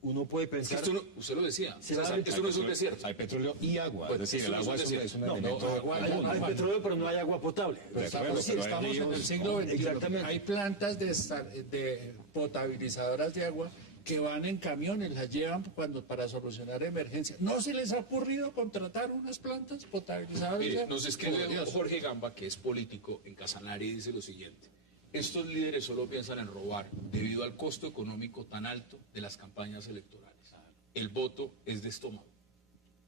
uno puede Es que pensar... esto no, usted lo decía, Se va a- esto no es un desierto. Hay petróleo y agua. Pues, es decir, eso el no es agua un es un desierto. elemento... agua hay, no, hay Juan. petróleo, pero no hay agua potable. De acuerdo, sí, pero hay estamos en el ríos. siglo XXI. Exactamente. Hay plantas de potabilizadoras de agua que van en camiones, las llevan para solucionar emergencias. ¿No se les ha ocurrido contratar unas plantas potabilizadoras de Mire, agua? nos escribe Por Dios. Jorge Gamba, que es político en Casanare, y dice lo siguiente: estos líderes solo piensan en robar debido al costo económico tan alto de las campañas electorales. El voto es de estómago.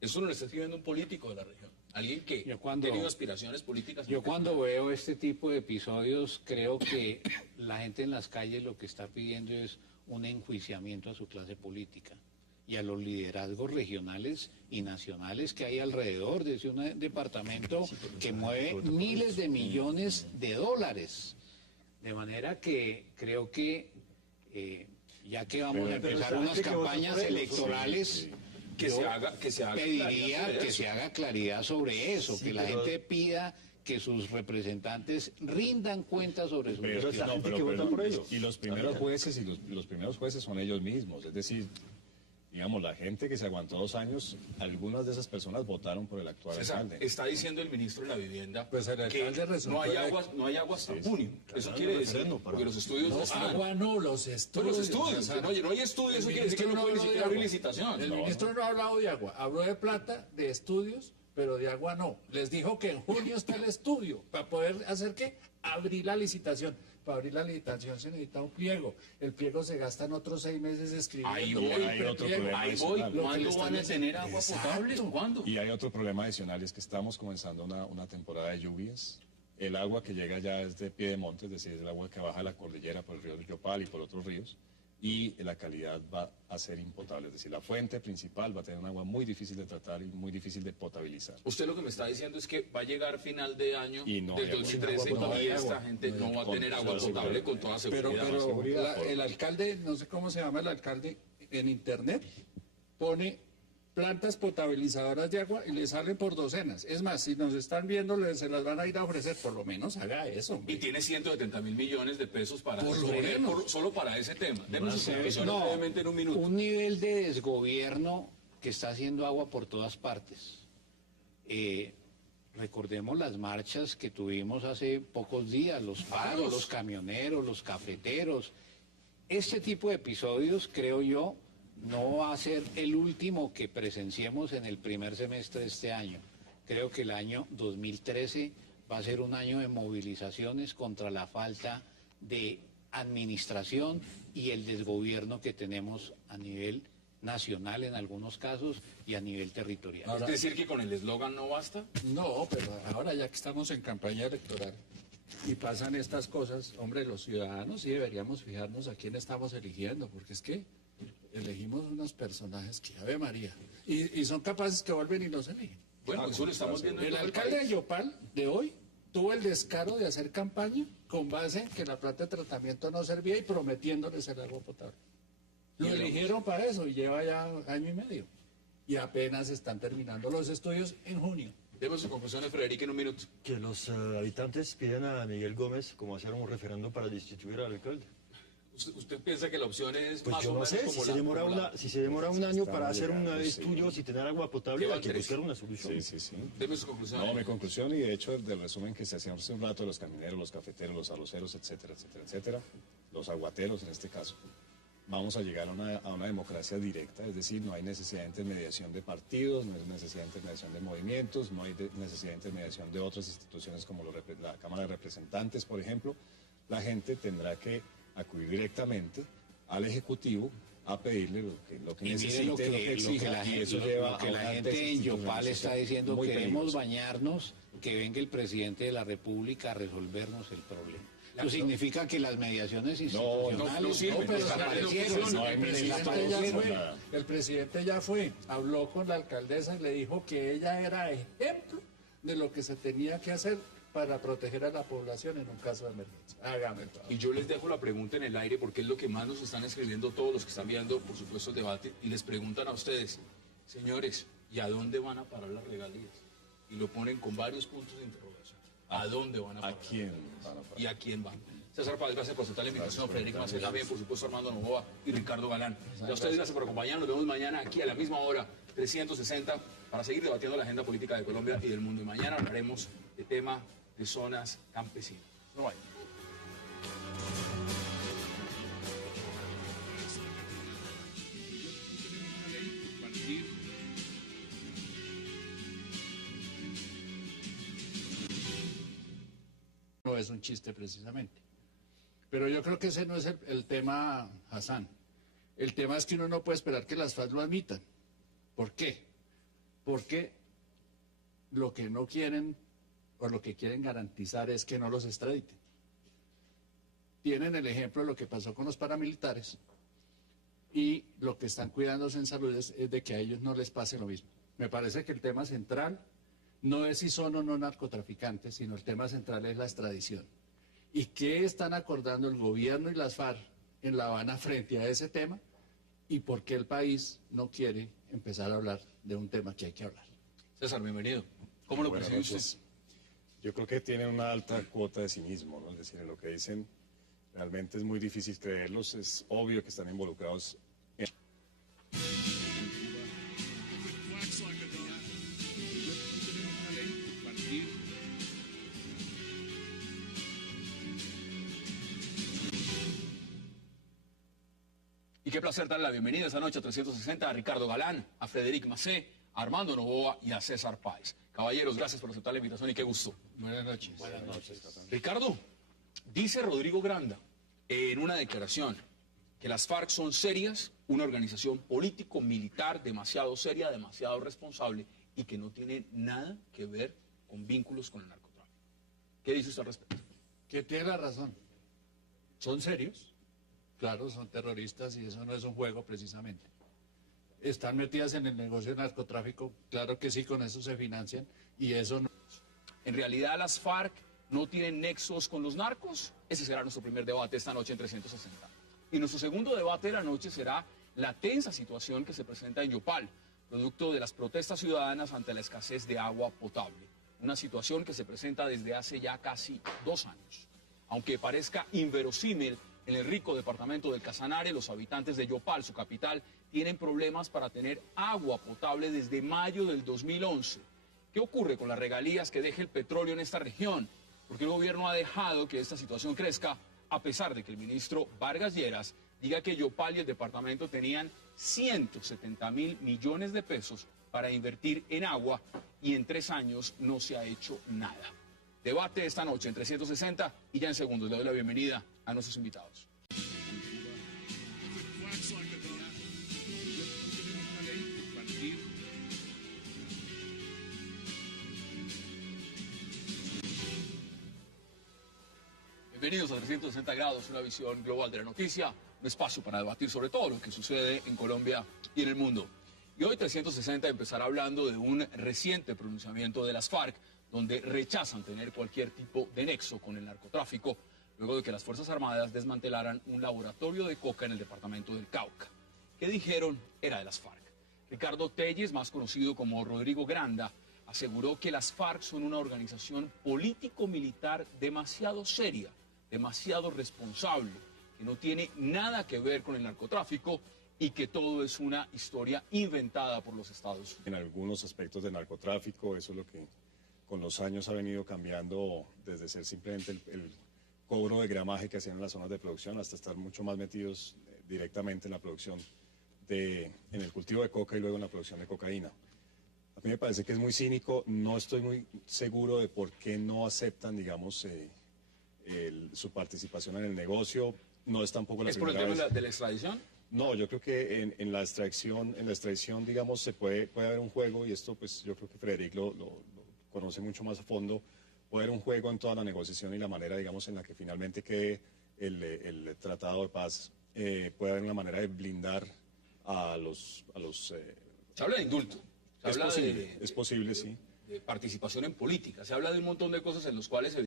Eso no lo está escribiendo un político de la región, alguien que Yo cuando- ha tenido aspiraciones políticas. Yo cuando veo este tipo de episodios creo que la gente en las calles lo que está pidiendo es un enjuiciamiento a su clase política y a los liderazgos regionales y nacionales que hay alrededor de ese departamento que mueve miles de millones de dólares. De manera que creo que ya que vamos a Pero empezar esa unas gente que vota campañas por ellos, electorales, que yo se haga pediría claridad sobre que eso. se haga claridad sobre eso, Sí, que la pero- gente pida que sus representantes rindan cuentas sobre su Pero, Pero es la no, gente pero- que vota pero- por ellos. Y los primeros jueces los primeros jueces son ellos mismos. Es decir, digamos, la gente que se aguantó 2 años, algunas de esas personas votaron por el actual César, alcalde. está diciendo el ministro de la Vivienda Pues el que alcalde resultó no hay electo. agua, no hay agua hasta junio. Eso Claro, quiere el decir, referéndum para- porque los estudios no No, están. agua no, los Pues estudios. los estudios, o sea, no hay estudios, eso quiere decir que no puede ni siquiera abrir licitación. El No, ministro no ha hablado de agua, habló de plata, de estudios, pero de agua no. Les dijo que en junio está el estudio. ¿Para poder hacer qué? Abrir la licitación. Para abrir la licitación se necesita un pliego. El pliego se gasta en otros 6 meses escribiendo. Ahí voy, hay otro Hiperpliego. problema Ahí voy, adicional. Lo que le ¿cuándo están van a diciendo- tener agua potable? ¿Cuándo? Y hay otro problema adicional, es que estamos comenzando una temporada de lluvias. El agua que llega ya es de pie de monte, es decir, es el agua que baja de la cordillera por el río Yopal y por otros ríos, y la calidad va a ser impotable. Es decir, la fuente principal va a tener un agua muy difícil de tratar y muy difícil de potabilizar. Usted lo que me está diciendo es que va a llegar final de año Y no del hay agua. 2013 Sin agua y potable. esta gente no va a tener agua potable con toda Pero, seguridad. el alcalde, no sé cómo se llama el alcalde, en internet pone plantas potabilizadoras de agua y le salen por docenas. Es más, si nos están viendo, se las van a ir a ofrecer, por lo menos haga eso. hombre. Y tiene 170.000 millones de pesos para Por lo sufrir menos. solo para ese tema. Denos sus Sí, impresiones no, brevemente en un minuto. un nivel de desgobierno que está haciendo agua por todas partes. Recordemos las marchas que tuvimos hace pocos días, los paros, los camioneros, los cafeteros. Este tipo de episodios, creo yo, no va a ser el último que presenciemos en el primer semestre de este año. Creo que el año 2013 va a ser un año de movilizaciones contra la falta de administración y el desgobierno que tenemos a nivel nacional en algunos casos y a nivel territorial. ¿Es decir que con el eslogan no basta? No, pero ahora ya que estamos en campaña electoral y pasan estas cosas, hombre, los ciudadanos sí deberíamos fijarnos a quién estamos eligiendo, porque es que elegimos unos personajes que, Ave María, y son capaces que vuelven y nos eligen. Bueno, eso lo estamos viendo en El todo el alcalde de país. Yopal de hoy tuvo el descaro de hacer campaña con base en que la planta de tratamiento no servía y prometiéndoles el agua potable. Lo eligieron para eso y lleva ya año y medio. Y apenas están terminando los estudios en junio. Demos sus conclusiones, Frederic, en un minuto. Que los habitantes piden a Miguel Gómez como hacer un referendo para destituir al alcalde. ¿Usted piensa que la opción es Pues más yo o no menos sé, como si se demora un año para hacer un llegando, sí. estudio, si tener agua potable, Llevan hay que 3. buscar una solución. Sí, sí, sí. Deme su conclusión. No, mi conclusión, y de hecho del resumen que se hacía hace un rato de los camineros, los cafeteros, los arroceros, etcétera, etcétera, etcétera, los aguateros en este caso, vamos a llegar a una democracia directa, es decir, no hay necesidad de intermediación de partidos, no hay necesidad de intermediación de movimientos, no hay necesidad de intermediación de otras instituciones como la Cámara de Representantes, por ejemplo. La gente tendrá que acudir directamente al Ejecutivo a pedirle lo que Y mire necesite, lo que exija, la y gente, eso lleva lo que a la una gente en Yopal desinstitucionalización está diciendo, muy queremos peligrosa. bañarnos, que venga el presidente de la República a resolvernos el problema. Eso significa que las mediaciones institucionales no sirven, pero desaparecieron. no, el presidente ya Desaparecieron. fue, el presidente ya fue, habló con la alcaldesa y le dijo que ella era ejemplo de lo que se tenía que hacer para proteger a la población en un caso de emergencia. Hágame el favor. Y yo les dejo la pregunta en el aire porque es lo que más nos están escribiendo todos los que están viendo, por supuesto, el debate, y les preguntan a ustedes, señores, ¿y a dónde van a parar las regalías? Y lo ponen con varios puntos de interrogación. ¿A dónde van a parar? ¿A quién van a parar? ¿Y a quién van? César Páez, gracias por aceptar la invitación. Frederic Macé también, por supuesto, Armando Novoa y Ricardo Galán. Y a ustedes gracias por acompañarnos. Nos vemos mañana aquí a la misma hora, 360, para seguir debatiendo la agenda política de Colombia y del mundo. Y mañana hablaremos de tema de zonas campesinas. No vayan. No es un chiste precisamente. Pero yo creo que ese no es el tema, Hassan. El tema es que uno no puede esperar que las FARC lo admitan. ¿Por qué? Porque lo que no quieren o lo que quieren garantizar es que no los extraditen. Tienen el ejemplo de lo que pasó con los paramilitares y lo que están cuidándose en salud es de que a ellos no les pase lo mismo. Me parece que el tema central no es si son o no narcotraficantes, sino el tema central es la extradición. ¿Y qué están acordando el gobierno y las FARC en La Habana frente a ese tema? ¿Y por qué el país no quiere empezar a hablar de un tema que hay que hablar? César, bienvenido. ¿Cómo lo Buenas percibe usted? noches. Yo creo que tienen una alta cuota de cinismo, ¿no? Es decir, en lo que dicen realmente es muy difícil creerlos, es obvio que están involucrados en... Y qué placer darle la bienvenida esta noche a 360 a Ricardo Galán, a Frederic Macé, a Armando Novoa y a César Páez. Caballeros, gracias por aceptar la invitación y qué gusto. Buenas noches. Buenas noches. Ricardo, dice Rodrigo Granda en una declaración que las FARC son serias, una organización político-militar demasiado seria, demasiado responsable y que no tiene nada que ver con vínculos con el narcotráfico. ¿Qué dice usted al respecto? Que tiene la razón. ¿Son serios? Claro, son terroristas y eso no es un juego precisamente. ¿Están metidas en el negocio de narcotráfico? Claro que sí, con eso se financian y eso no. ¿En realidad las FARC no tienen nexos con los narcos? Ese será nuestro primer debate esta noche en 360. Y nuestro segundo debate de la noche será la tensa situación que se presenta en Yopal, producto de las protestas ciudadanas ante la escasez de agua potable. Una situación que se presenta desde hace ya casi 2 años. Aunque parezca inverosímil, en el rico departamento del Casanare, los habitantes de Yopal, su capital, tienen problemas para tener agua potable desde mayo del 2011. ¿Qué ocurre con las regalías que deja el petróleo en esta región? Porque el gobierno ha dejado que esta situación crezca, a pesar de que el ministro Vargas Lleras diga que Yopal y el departamento tenían 170.000 millones de pesos para invertir en agua y en 3 años no se ha hecho nada. Debate esta noche en 360 y ya en segundos le doy la bienvenida a nuestros invitados. Bienvenidos a 360 grados, una visión global de la noticia, un espacio para debatir sobre todo lo que sucede en Colombia y en el mundo. Y hoy 360 empezará hablando de un reciente pronunciamiento de las FARC, donde rechazan tener cualquier tipo de nexo con el narcotráfico, luego de que las Fuerzas Armadas desmantelaran un laboratorio de coca en el departamento del Cauca. ¿Qué dijeron? Era de las FARC. Ricardo Telles, más conocido como Rodrigo Granda, aseguró que las FARC son una organización político-militar demasiado seria, demasiado responsable, que no tiene nada que ver con el narcotráfico y que todo es una historia inventada por los Estados Unidos. En algunos aspectos del narcotráfico, eso es lo que con los años ha venido cambiando desde ser simplemente el cobro de gramaje que hacían en las zonas de producción hasta estar mucho más metidos directamente en la producción, en el cultivo de coca y luego en la producción de cocaína. A mí me parece que es muy cínico, no estoy muy seguro de por qué no aceptan, digamos, su participación en el negocio. No es tampoco la ¿Es por el primera tema vez. de la extradición? No, yo creo que en la extracción, digamos, se puede haber un juego, y esto pues yo creo que Frederick lo conoce mucho más a fondo, puede haber un juego en toda la negociación y la manera, digamos, en la que finalmente quede el tratado de paz, puede haber una manera de blindar a los Se habla de indulto. Se habla es posible, sí. de participación en política. Se habla de un montón de cosas en los cuales